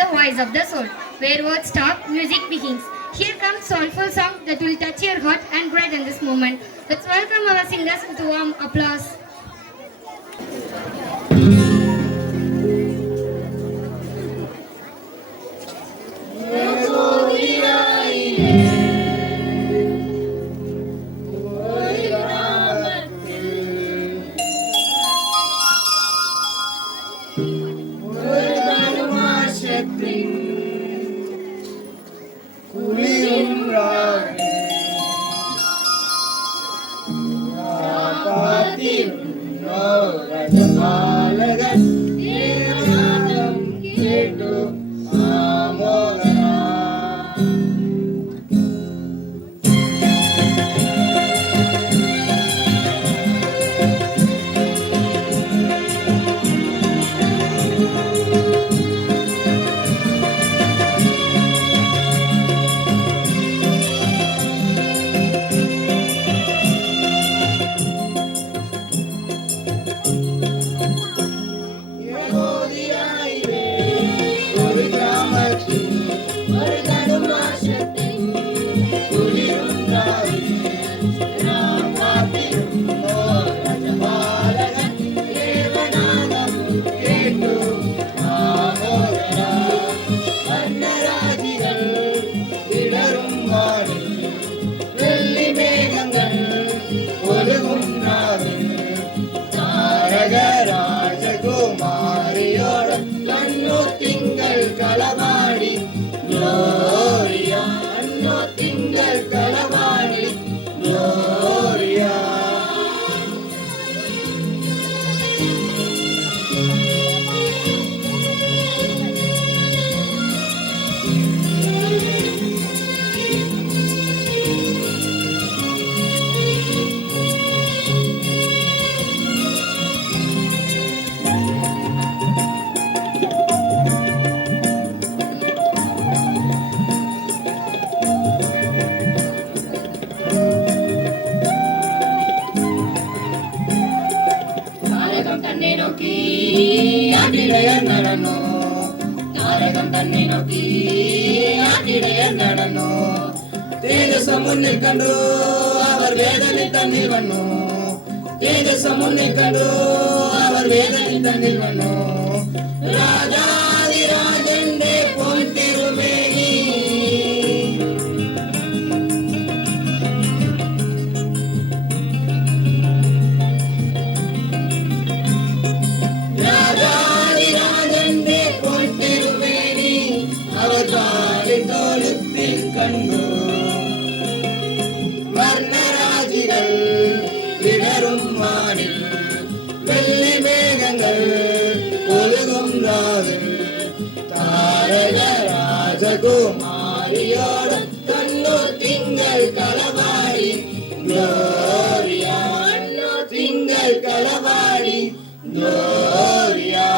the voice of the soul. Where words stop, music begins. Here comes soulful song that will touch your heart and brighten this moment. Let's welcome our singers with warm applause. முன்னில் கண்டு அவர் வேதனை தன்னில் வண்ணோ தேஜச முன்னில் கண்டு அவர் வேதனை தன்னில் வண்ணோ ராஜாதி ராஜந்தே பொன் திருமேனி ராஜாதி ராஜந்தே பொன் திருமேனி அவர் பாடி தோளுத்தில் கண்டு விடரும் வானில் வெள்ளி மேகங்கள் ஒழுகும் ராவில் தாரக ராஜகுமாரியோடு கண்ணூர் திங்கள் களவாடி குளோரியா திங்கள் களவாடி குளோரியா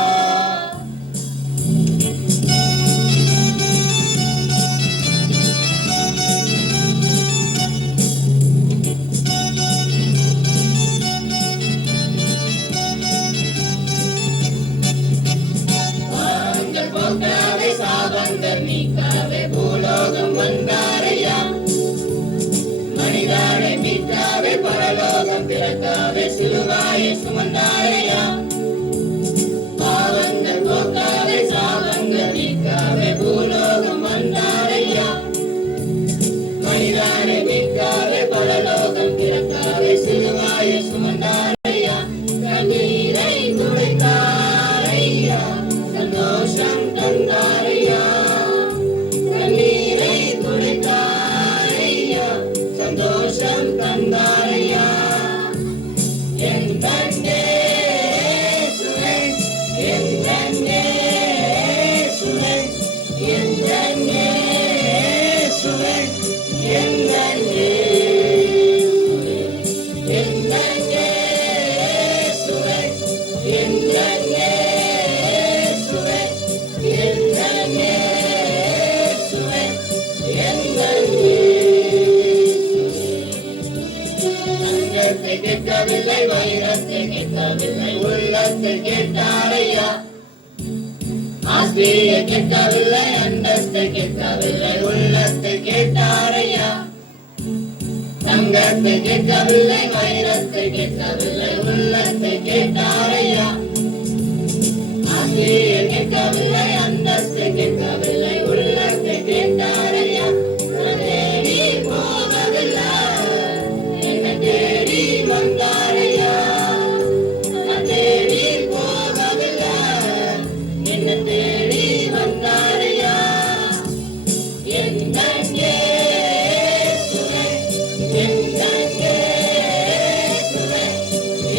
பூலோகம் வந்தாரையா மனிதனை மீட்டாவே பரலோகம் பிறக்காவே சிலுவாயை சுமந்தாரையா பாவங்கள் போக்காவே சாபங்கள் நீக்காவே பூலோகம் வந்தாரையா மனிதனை மீட்காவே பரலோகம் பிறக்காவே சிலுவாயை சுமந்தாரையா கண்ணீரை துடைத்தாரையா சந்தோஷம் தந்தாரையா சந்தோஷம் தந்தாரையா என் கண்ணே சுவை என் கண்ணே சுவை என் கண்ணே சுவை என் கண்ணே என் கண்ணே சுவை என் கண்ணே சுவை என் கண்ணே சுவை என் கண்ணே கேட்கவில்லை வைரத்தை கேட்கவில்லை உள்ளத்தை கேட்டாரையா கேட்கவில்லை, அந்தஸ்தை கேட்கவில்லை, உள்ளத்தை கேட்டாரையா. தங்கத்தை கேட்கவில்லை, வைரத்தை கேட்கவில்லை, உள்ளத்தை கேட்டாரையா. ஆசையை கேட்கவில்லை, அந்தஸ்தை கேட்கவில்லை, உள்ளத்தை கேட்டாரையா. நான் தேடி போகவில்லை, என்னை தேடி வந்தாரையா. நான் தேடி போகவில்லை, என்னை தேடி வந்தாரையா. எந்தன் இயேசுவே, எந்தன் இயேசுவே,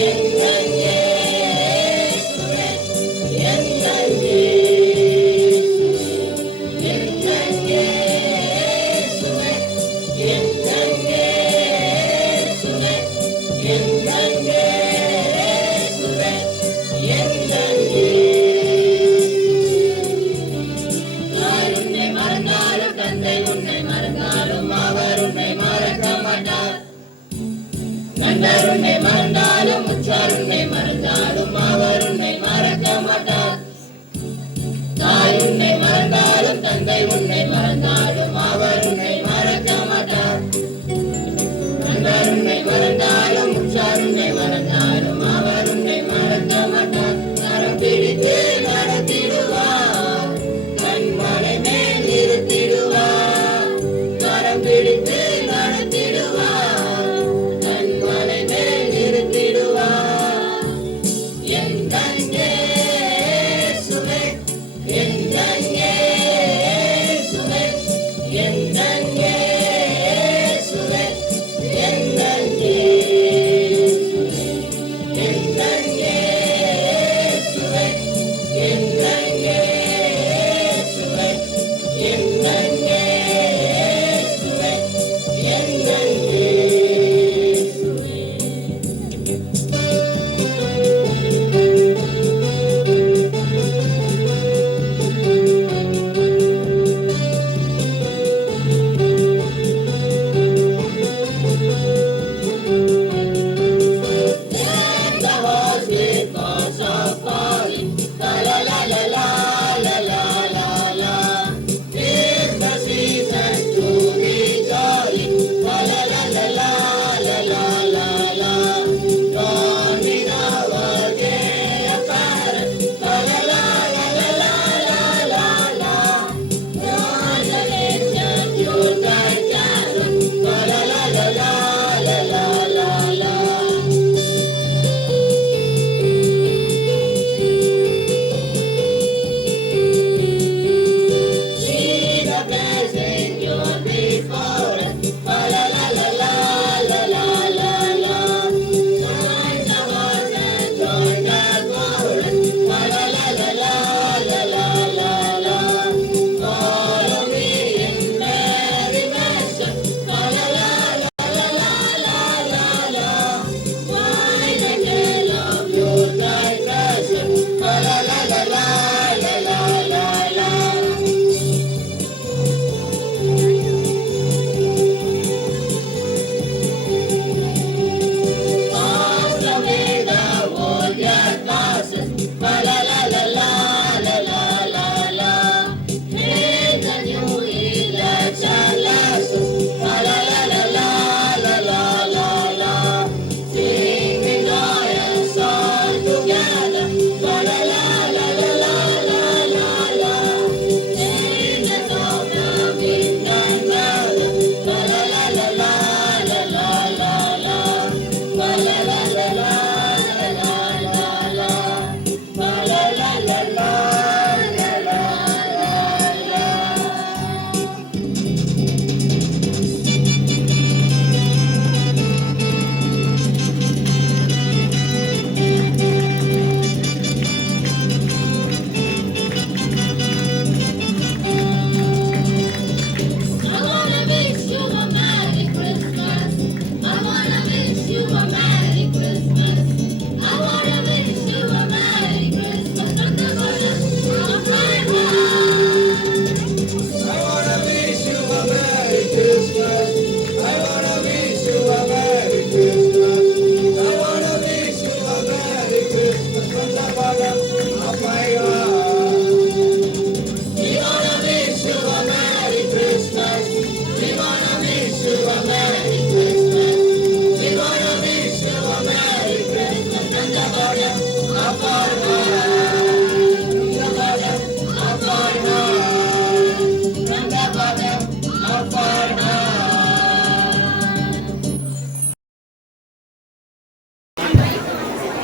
எந்தன் இயேசுவே, எந்தன் இயேசுவே.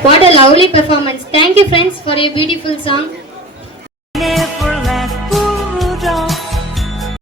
What a lovely performance. Thank you friends for your beautiful song. If